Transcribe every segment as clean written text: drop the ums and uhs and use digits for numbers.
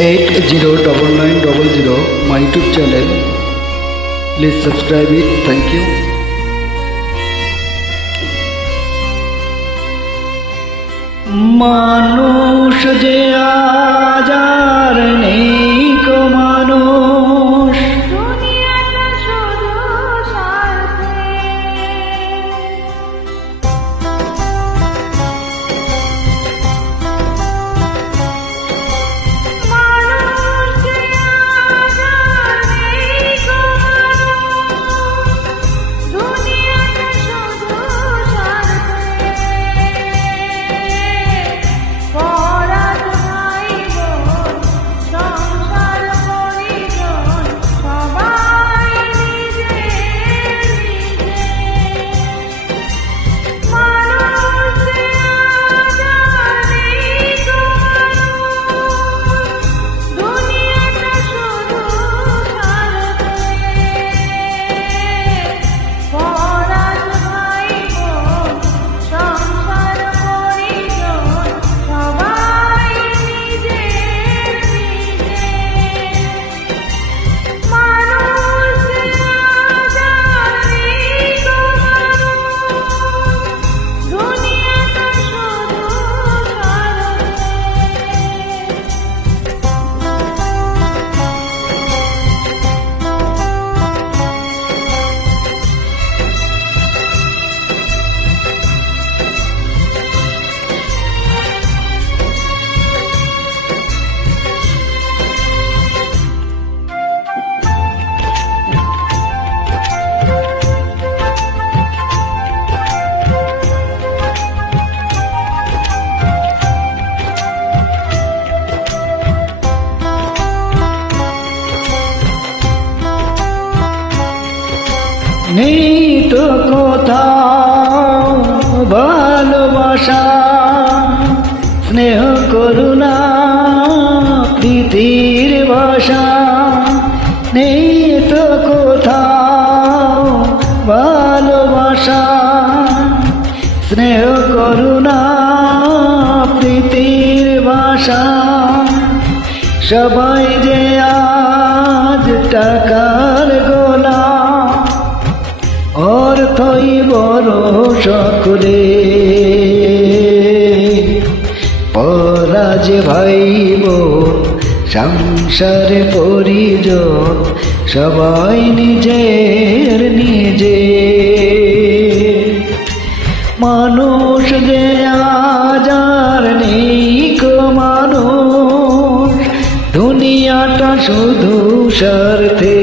809900 my YouTube channel. Please subscribe it. Thank you. মানুষ যে আজ আর নেই কো মানুষ, দুনিয়াটা শুধু স্বার্থে। মানুষ যে আজ আর নেই কো মানুষ, দুনিয়াটা শুধু স্বার্থে। পরাধ ভাই বোন সংসার পরিজন সবাই নিজে নিজে। মানুষ যে আজ আর নেই কো মানুষ, দুনিয়াটা শুধু স্বার্থে। পরাধ ভাই বোন সংসার পরিজন সবাই নিজে নিজে। মানুষ যে আজ আর নেই কো মানুষ, দুনিয়াটা শুধু নেই তো কোথাও ভালোবাসা, স্নেহ করুণা প্রীতির ভাষা। নেই তো কোথাও ভালোবাসা, স্নেহ করুণা প্রীতির ভাষা। সবাই যে আজ টাকার গোলাম, অর্থই বড় সকলে। পরাজ ভাইব সংসার পরিজন সবাই নিজের নিজে। মানুষ যে আজ আর নেই কো মানুষ, দুনিয়াটা শুধু স্বার্থে।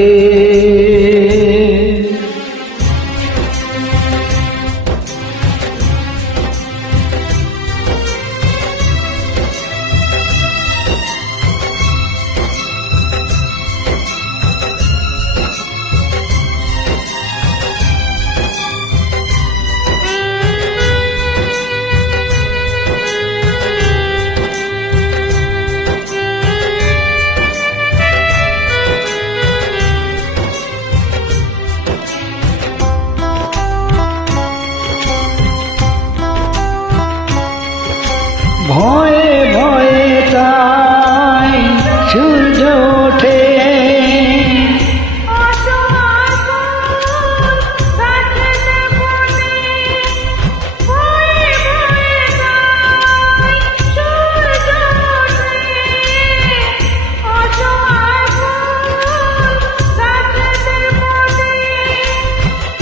ভয়ে ভয়ে তাই সূর্য ওঠে, অসহায় ফুল গাছেতে ফোটে। ভয়ে ভয়ে তাই সূর্য ওঠে, অসহায় ফুল গাছেতে ফোটে।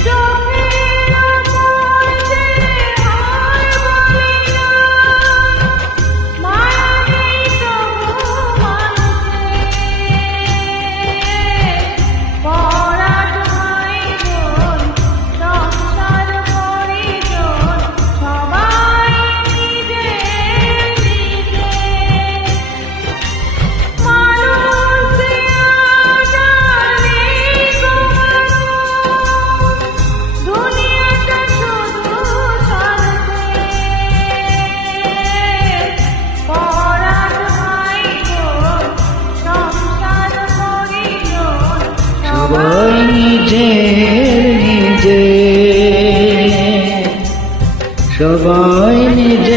চোখের ওপর যে হয় বলে না, মায়া নেই তবু মানুষে। পরাধ ভাই বোন সংসার পরিজন সবাই নিজে নিজে। মানুষ যে আজ আর নেই কো মানুষ, দুনিয়াটা শুধু স্বার্থে। পরাধ ভাই বোন সংসার পরিজন সবাই নিজের নিজে, সবাই নিজে